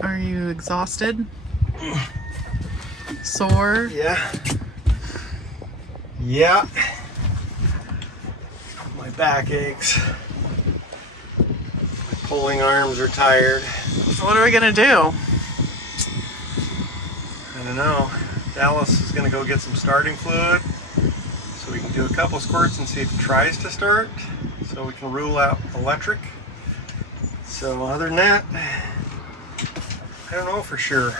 Are you exhausted? Sore? Yeah. Yeah. My back aches. My pulling arms are tired. So what are we gonna do? I don't know. Dallas is gonna go get some starting fluid so we can do a couple squirts and see if it tries to start, so we can rule out electric. So other than that, I don't know for sure.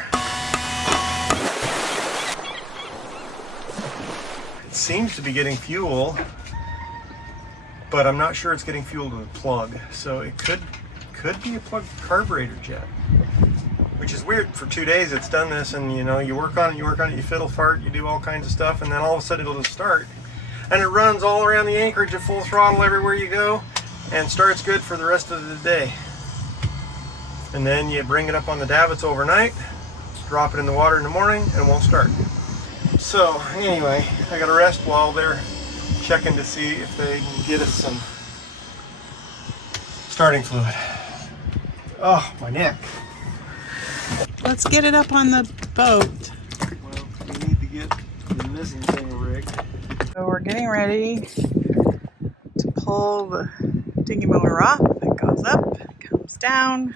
It seems to be getting fuel, but I'm not sure it's getting fuel to the plug. So it could be a plugged carburetor jet, which is weird. For 2 days it's done this, and you know, you work on it, you fiddle fart, you do all kinds of stuff, and then all of a sudden it'll just start. And it runs all around the anchorage at full throttle everywhere you go, and starts good for the rest of the day. And then you bring it up on the davits overnight, drop it in the water in the morning, and it won't start. So anyway, I gotta rest while they're checking to see if they can get us some starting fluid. Oh, my neck. Let's get it up on the boat. Well, we need to get the mizzen thing rigged. So we're getting ready to pull the dinghy motor off. It goes up, it comes down.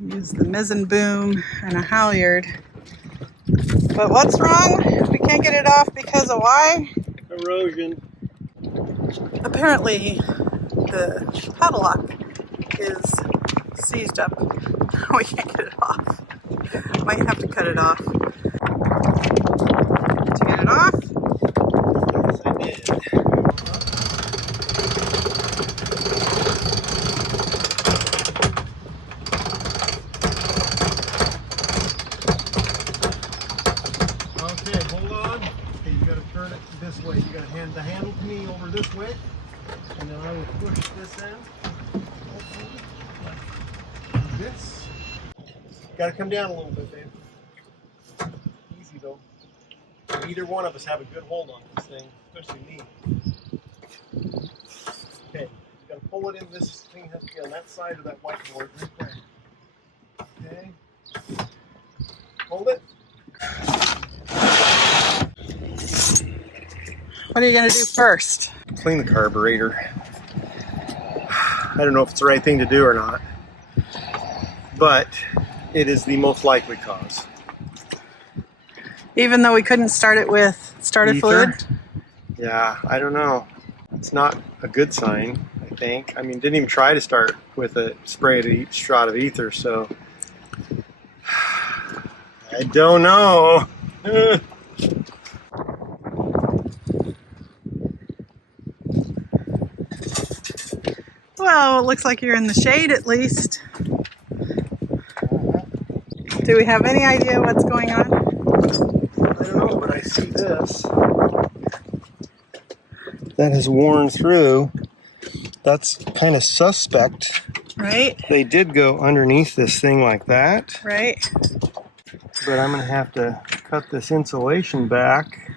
Use the mizzen boom and a halyard. But what's wrong? We can't get it off because of why? Corrosion. Apparently the padlock is seized up. We can't get it off. Might have to cut it off. To get it off? Yes, I did. Okay, hold on. Okay, you gotta turn it this way. You gotta hand the handle to me over this way, and then I will push this end. Like this. Gotta come down a little bit, babe. Easy though. Neither one of us have a good hold on this thing, especially me. Okay, you gotta pull it in. This thing has to be on that side of that whiteboard right there. Okay. Hold it. What are you going to do first? Clean the carburetor. I don't know if it's the right thing to do or not, but it is the most likely cause. Even though we couldn't start it with starter fluid? Yeah, I don't know. It's not a good sign, I think. I mean, didn't even try to start with a spray to each shot of ether, so I don't know. Well, it looks like you're in the shade at least. Do we have any idea what's going on? I don't know, but I see this. That has worn through. That's kind of suspect. Right? They did go underneath this thing like that. Right? But I'm going to have to cut this insulation back,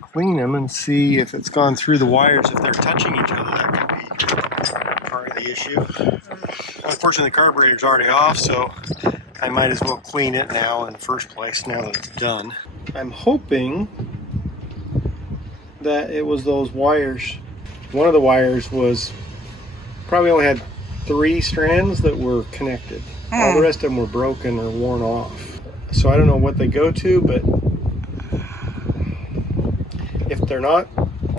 clean them, and see if it's gone through the wires. If they're touching each other, that could be part of the issue. Unfortunately, the carburetor's already off, so I might as well clean it now in the first place, now that it's done. I'm hoping that it was those wires. One of the wires was probably only had 3 strands that were connected. All the rest of them were broken or worn off. So I don't know what they go to, but if they're not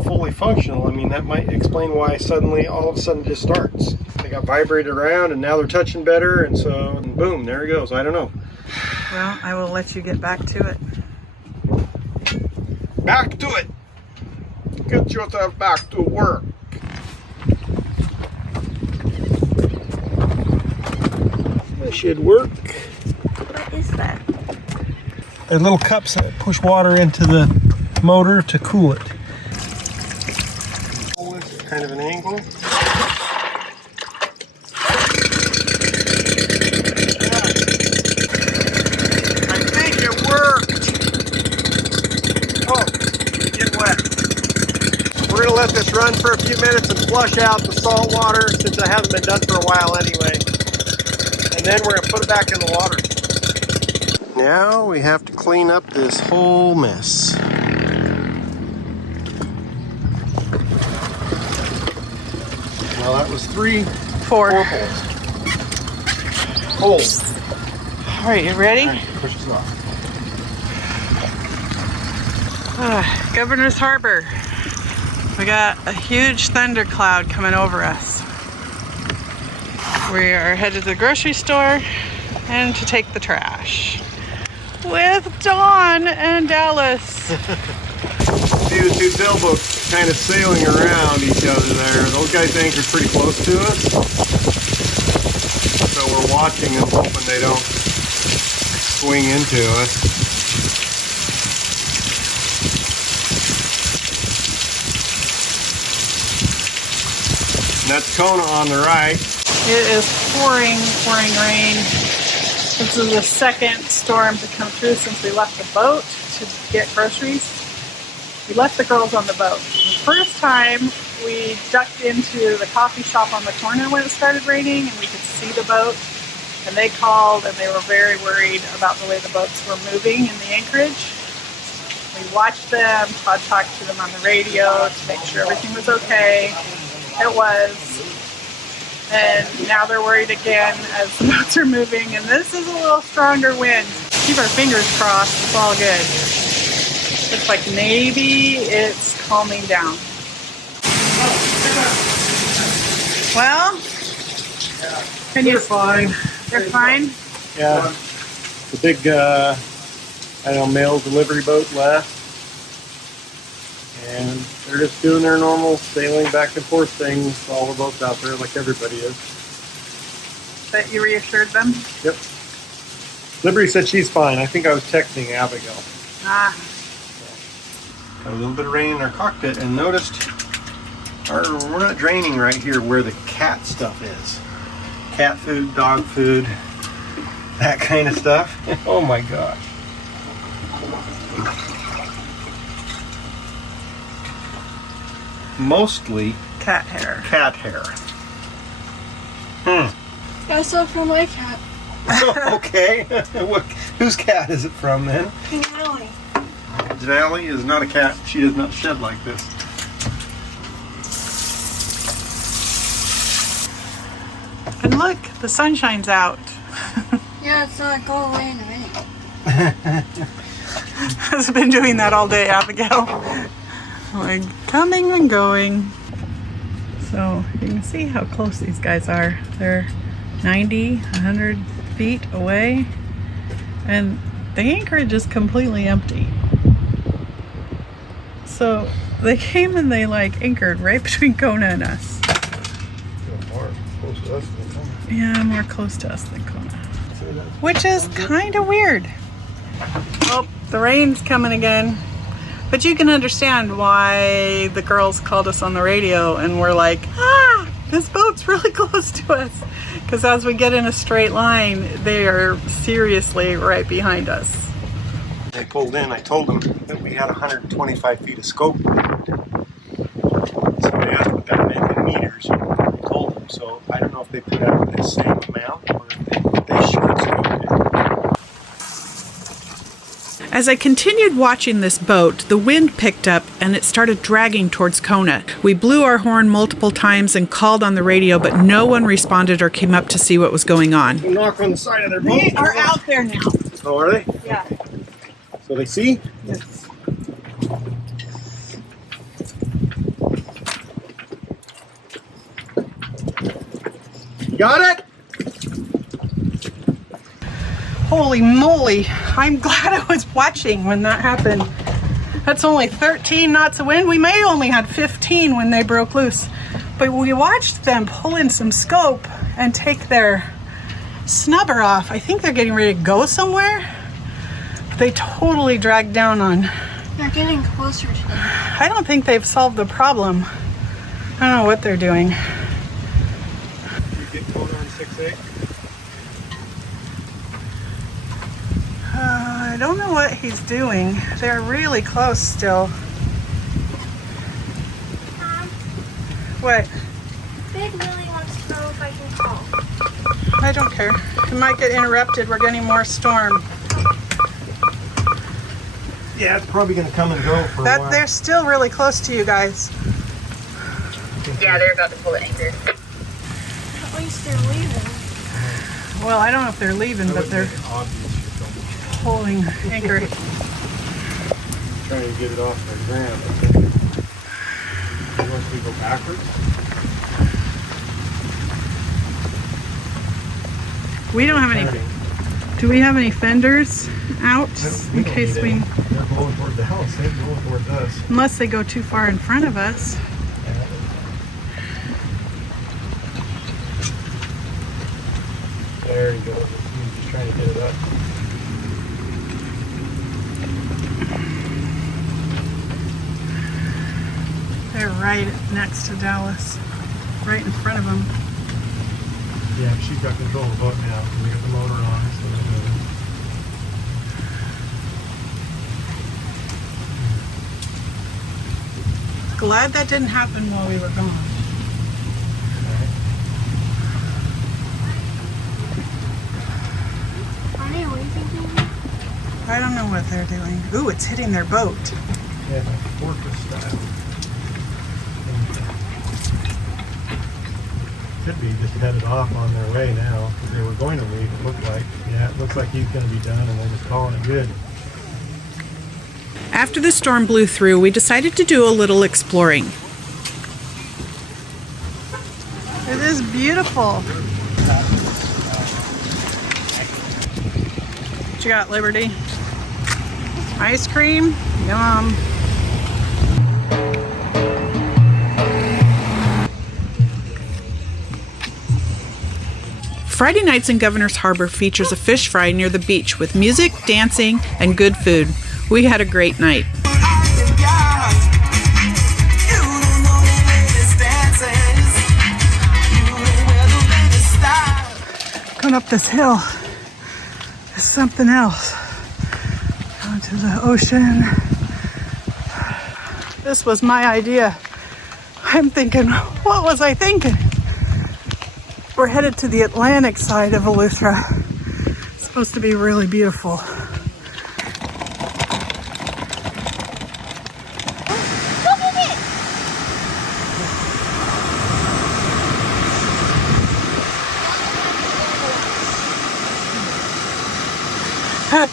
fully functional, I mean, that might explain why suddenly, all of a sudden, it just starts. They got vibrated around and now they're touching better, and so boom, there it goes. I don't know. Well, I will let you get back to it. Back to it! Get yourself back to work. That should work. What is that? They're little cups that push water into the motor to cool it. Pull this at kind of an angle. I think it worked. Oh, get wet. We're gonna let this run for a few minutes and flush out the salt water, since it hasn't been done for a while anyway. And then we're gonna put it back in the water. Now we have to clean up this whole mess. Well, that was four holes. All right, you ready? All right, push this off. Governor's Harbour. We got a huge thundercloud coming over us. We are headed to the grocery store and to take the trash with Dawn and Dallas. See the two sailboats kind of sailing around each other there. Those guys anchored pretty close to us. So we're watching them, hoping they don't swing into us. And that's Kona on the right. It is pouring rain. This is the second storm to come through since we left the boat to get groceries. We left the girls on the boat. The first time we ducked into the coffee shop on the corner when it started raining and we could see the boat. And they called and they were very worried about the way the boats were moving in the anchorage. We watched them, Todd talked to them on the radio to make sure everything was okay. It was. And now they're worried again as the boats are moving, and this is a little stronger wind. Keep our fingers crossed, it's all good. Looks like maybe it's calming down. Well, They're fine. They're fine? Yeah. The big, mail delivery boat left. And they're just doing their normal sailing back and forth things. All the boats out there like everybody is. But you reassured them? Yep. Liberty said she's fine. I think I was texting Abigail. Ah. Got a little bit of rain in our cockpit and noticed we're not draining right here where the cat stuff is. Cat food, dog food, that kind of stuff. Oh my gosh. Mostly cat hair. Cat hair. I saw it from my cat. Okay. Whose cat is it from then? Denali. Denali is not a cat. She does not shed like this. And look, the sun shines out. Yeah, it's not going away in a minute. Has been doing that all day, Abigail. Like coming and going. So you can see how close these guys are. They're 90, 100 feet away, and the anchorage is completely empty. So they came and they like anchored right between Kona and us. More close to us than Kona. Yeah, more close to us than Kona. Which is kind of weird. Oh, the rain's coming again. But you can understand why the girls called us on the radio and were like, this boat's really close to us. Because as we get in a straight line, they are seriously right behind us. They pulled in, I told them that we had 125 feet of scope. So they asked what that meant in meters, and I told them. So I don't know if they put out the same amount or if they short scoped it. As I continued watching this boat, the wind picked up and it started dragging towards Kona. We blew our horn multiple times and called on the radio, but no one responded or came up to see what was going on. We'll knock on the side of their boat. They are out there now. Oh, are they? Yeah. So they see? Yes. You got it? Holy moly, I'm glad I was watching when that happened. That's only 13 knots of wind. We may only had 15 when they broke loose. But we watched them pull in some scope and take their snubber off. I think they're getting ready to go somewhere. They totally dragged down on. They're getting closer to them. I don't think they've solved the problem. I don't know what they're doing. You get Kona on 6'8"? I don't know what he's doing. They're really close still. Mom, What? Big Willie wants to know if I can call. I don't care. It might get interrupted. We're getting more storm. Yeah, it's probably going to come and go for a while. They're still really close to you guys. Yeah, they're about to pull the anchor. At least they're leaving. Well, I don't know if they're leaving, but they're pulling anchor. Trying to get it off the ground. I think. You want to go backwards? We don't have any. Do we have any fenders out in case we? They're blowing toward the house. They're blowing toward us. Unless they go too far in front of us. There you go. He's just trying to get it up. They're right next to Dallas, right in front of them. Yeah, she's got control of the boat now. We got the motor on, so they're moving. Glad that didn't happen while we were gone. Are they leaving? I don't know what they're doing. Ooh, it's hitting their boat. Yeah, like fortress style. Could be just headed off on their way now, because they were going to leave, it looked like. Yeah, it looks like he's going to be done, and they're just calling it good. After the storm blew through, we decided to do a little exploring. It is beautiful. What you got, Liberty? Ice cream? Yum. Friday nights in Governor's Harbor features a fish fry near the beach with music, dancing, and good food. We had a great night. Going up this hill is something else. Going to the ocean. This was my idea. I'm thinking, what was I thinking? We're headed to the Atlantic side of Eleuthera. It's supposed to be really beautiful.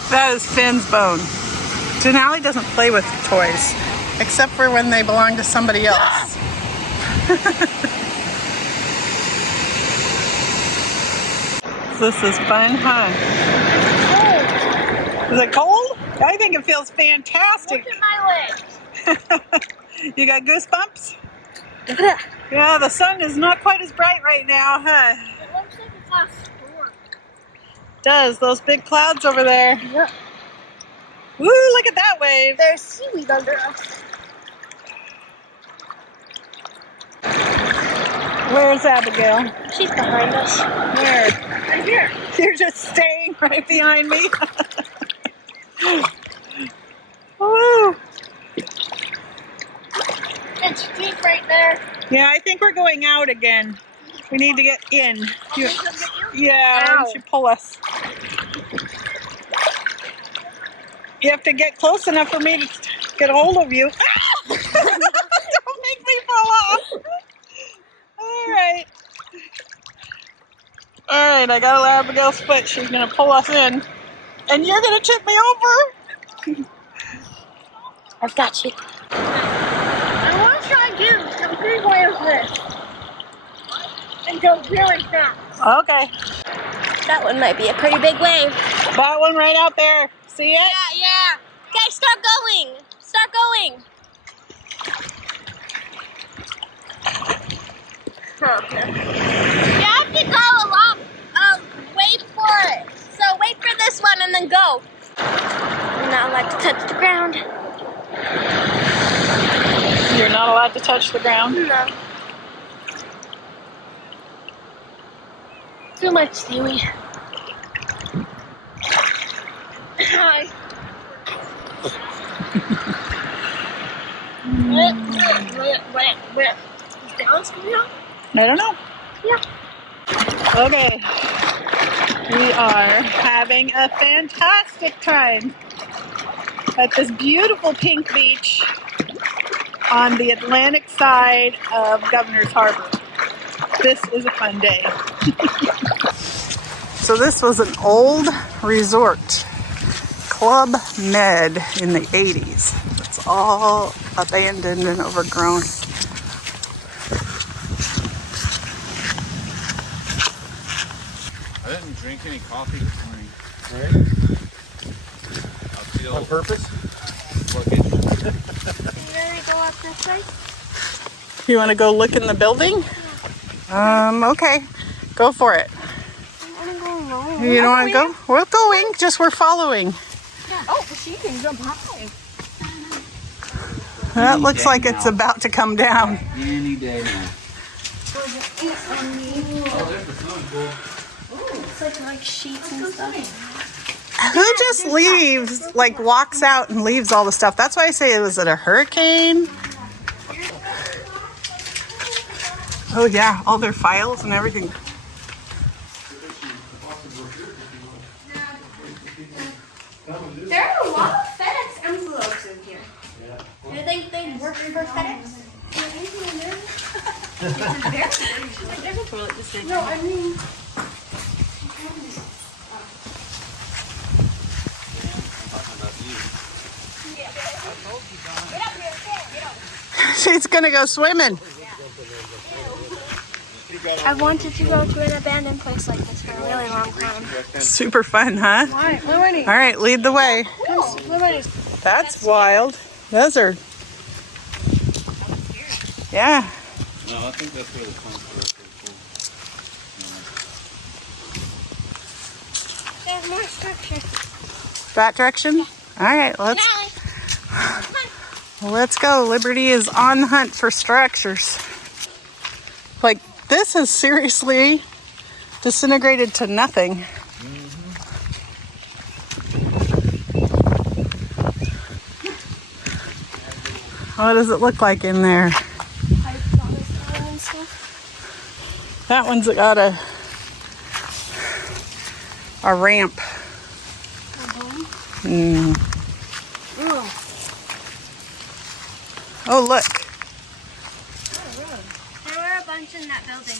That is Finn's bone. Denali doesn't play with toys, except for when they belong to somebody else. This is fun, huh? Is it cold? I think it feels fantastic. Look at my legs. You got goosebumps? Yeah, the sun is not quite as bright right now, huh? It looks like it's last storm. It does. Those big clouds over there. Yep. Woo, look at that wave. There's seaweed under us. Where's Abigail? She's behind us. Where? Right here. You're just staying right behind me. Woo. It's deep right there. Yeah, I think we're going out again. We need to get in. You. Yeah, why don't you pull us? You have to get close enough for me to get a hold of you. Don't make me fall off. All right, I got Abigail's foot. She's going to pull us in. And you're going to tip me over? I've got you. I want to try and do some big waves this. And go really fast. Okay. That one might be a pretty big wave. That one right out there. See it? Yeah. Okay, start going. Start going. Huh. You have to go a lot. Wait for it. So wait for this one and then go. You're not allowed to touch the ground. You're not allowed to touch the ground? No. Too much seaweed. Hi. Where? Is Dallas coming out? I don't know. Yeah. Okay. are having a fantastic time at this beautiful pink beach on the Atlantic side of Governor's Harbour. This is a fun day. So this was an old resort, Club Med, in the 80s. It's all abandoned and overgrown. I didn't drink any coffee this morning. Right? On purpose? Sluggish. You ready to go up this way? You want to go look in the building? Okay. Go for it. I want to go alone. You don't want to go? We're going, just we're following. Oh, she can jump high. That looks like it's about to come down. Any day now. It's like sheets and stuff. Who just leaves, like walks out and leaves all the stuff? That's why I say, was it a hurricane? Oh yeah, all their files and everything. There are a lot of FedEx envelopes in here. Do you think they work for FedEx? No, I mean... She's gonna go swimming. I've wanted to go to an abandoned place like this for a really long time. Super fun, huh? All right, lead the way. That's wild. Those are... Yeah. No, I think that's where the fun's There's more structure. That direction? All right, let's go. Liberty is on the hunt for structures. Like, this is seriously disintegrated to nothing. What does it look like in there? That one's got a ramp. Oh, look. There were a bunch in that building.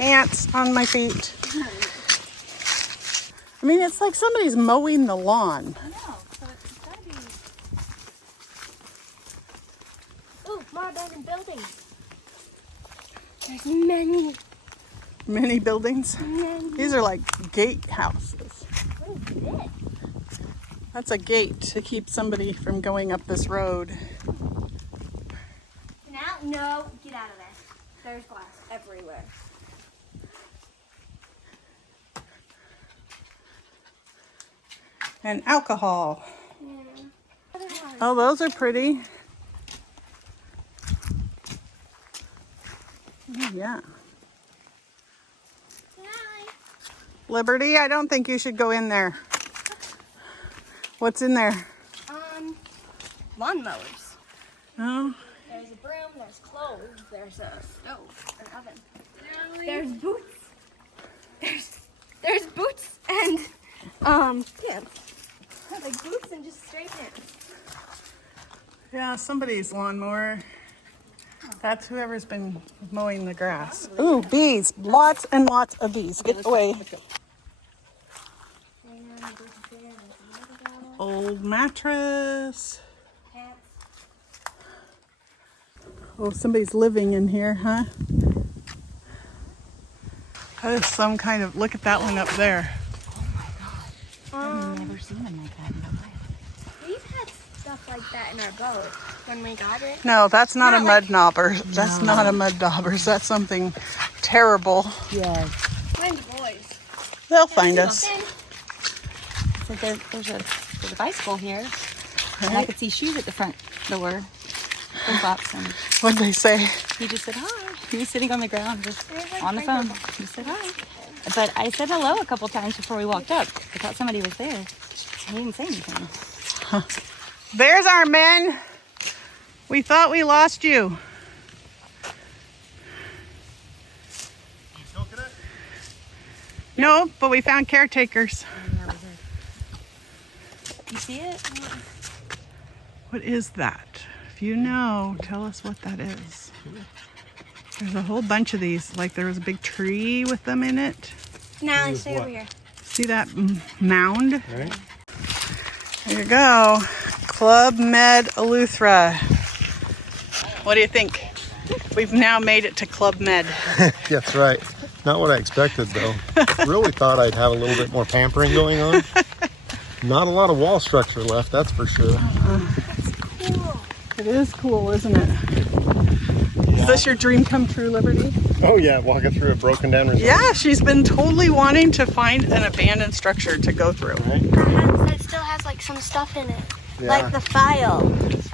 Ants on my feet. I mean, it's like somebody's mowing the lawn. I know, so it's gotta be... Ooh, more abandoned buildings. There's Many buildings. many. These are like gate houses. What is this? That's a gate to keep somebody from going up this road. Now, no, get out of there. There's glass everywhere. And alcohol. Yeah. Oh, those are pretty. Oh, yeah. Liberty, I don't think you should go in there. What's in there? Lawnmowers. Oh, There's a broom, there's clothes, there's a stove, an oven. There's boots. There's boots and pants. Like boots and just straight pants. yeah, somebody's lawnmower. That's whoever's been mowing the grass. Ooh, bees. Lots and lots of bees. Get away. Old mattress. Oh, somebody's living in here, huh? That is some kind of, look at that one up there. I've never seen them like that in my life. We've had stuff like that in our boat when we got it. No, that's not a Not mud like- knobber. That's not a mud daubers. That's something terrible. Yes. Find the boys. They'll find us. So there's a bicycle here. And I could see shoes at the front door. Flip-flops, and What'd they say? he just said hi. He was sitting on the ground just on the phone. He said hi. But I said hello a couple times before we walked up. I thought somebody was there. He didn't say anything. There's our men. We thought we lost you. No, but we found caretakers. You see it? What is that? If you know, tell us what that is. There's a whole bunch of these. Like there was a big tree with them in it. Now let's stay over here. See that mound? Right. There you go. Club Med Eleuthera. What do you think? We've now made it to Club Med. That's right. Not what I expected, though. Really thought I'd have a little bit more pampering going on. Not a lot of wall structure left, that's for sure. Cool. It is cool, isn't it? Is this your dream come true, Liberty? Oh yeah, walking through a broken down resort. Yeah, she's been totally wanting to find an abandoned structure to go through. Right? It still has like some stuff in it. Yeah. Like the file.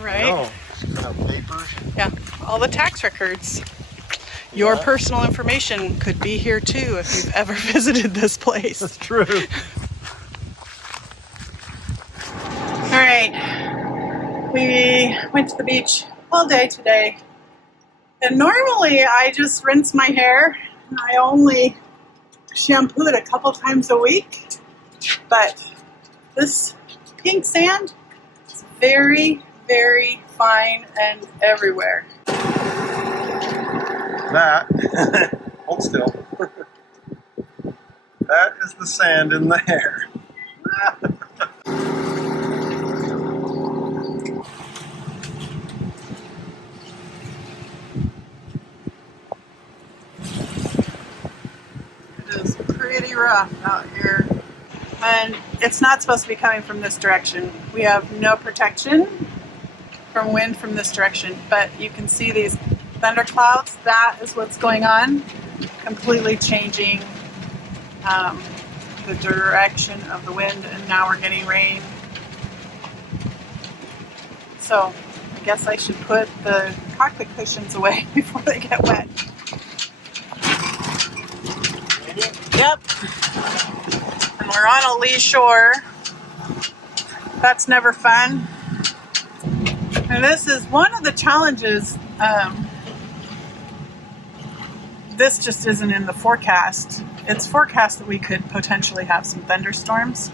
Right? Oh, she's got papers. Yeah, all the tax records. Your personal information could be here too if you've ever visited this place. That's true. All right, we went to the beach all day today. And normally I just rinse my hair. I only shampoo it a couple times a week. But this pink sand is very, very fine and everywhere. That, hold still. That is the sand in the hair. It is pretty rough out here. And it's not supposed to be coming from this direction. We have no protection from wind from this direction, but you can see these thunderclouds. That is what's going on, completely changing the direction of the wind, and now we're getting rain. So I guess I should put the cockpit cushions away before they get wet. Yep. And we're on a lee shore. That's never fun. And this is one of the challenges. This just isn't in the forecast. It's forecast that we could potentially have some thunderstorms,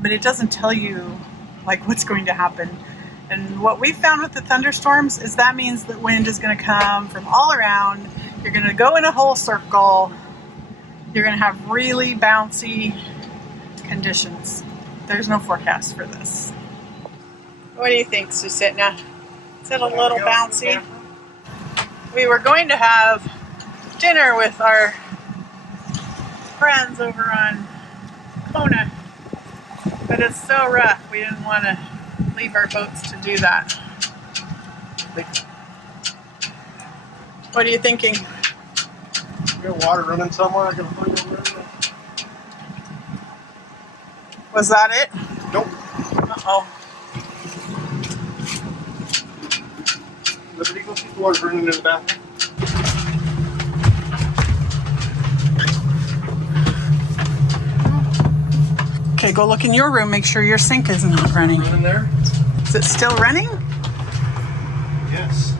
but it doesn't tell you like what's going to happen. And what we found with the thunderstorms is that means that wind is going to come from all around. You're going to go in a whole circle. You're going to have really bouncy conditions. There's no forecast for this. What do you think, Susitna? Is it a little bouncy? We were going to have dinner with our friends over on Kona, but it's so rough we didn't want to leave our boats to do that. What are you thinking? You got water running somewhere? I can find it where. Was that it? Nope. Uh-oh. Liberty, go see the water's running in the bathroom. Okay, go look in your room, make sure your sink isn't running. Running there? Is it still running? Yes.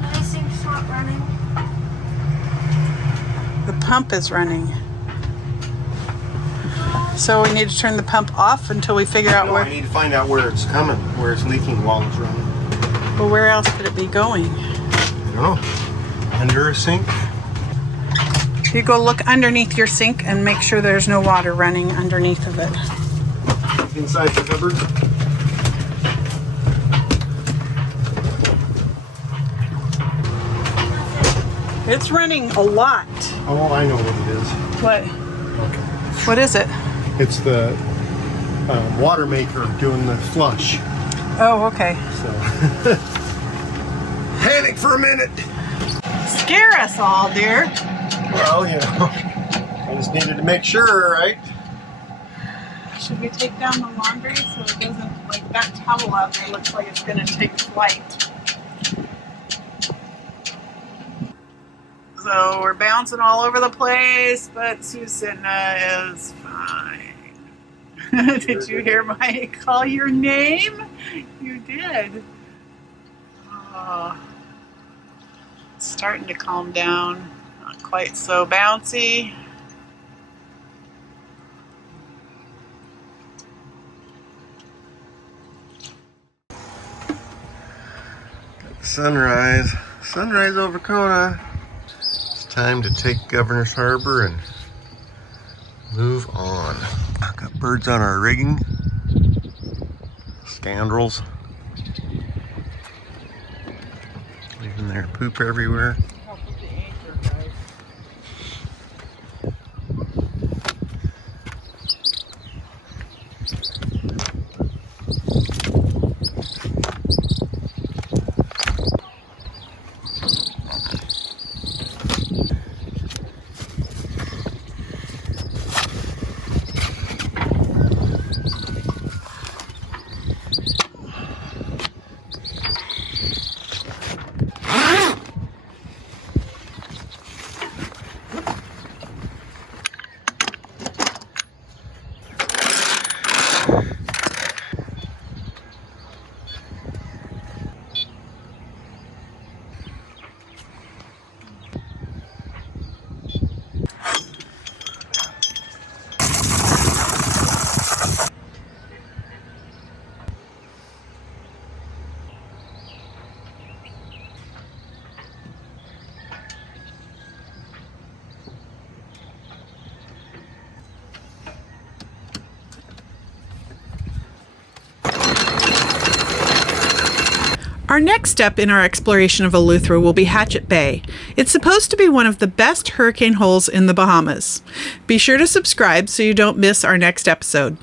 My sink's not running. The pump is running. So we need to turn the pump off until we figure out No, where. I need to find out where it's coming, where it's leaking while it's running. Well, where else could it be going? I don't know. Under a sink? You go look underneath your sink and make sure there's no water running underneath of it. Inside the cupboard? It's running a lot. Oh, I know what it is. What? What is it? It's the water maker doing the flush. Oh, okay. So, panic for a minute. Scare us all, dear. Well, you know, I just needed to make sure, right? Should we take down the laundry so it doesn't, like that towel out there looks like it's going to take flight. So we're bouncing all over the place, but Susitna is fine. Did you hear my call your name? You did. Oh, it's starting to calm down. Not quite so bouncy. Sunrise. Sunrise over Kona. It's time to take Governor's Harbor and move on. Got birds on our rigging. Scoundrels. Leaving their poop everywhere. Our next step in our exploration of Eleuthera will be Hatchet Bay. It's supposed to be one of the best hurricane holes in the Bahamas. Be sure to subscribe so you don't miss our next episode.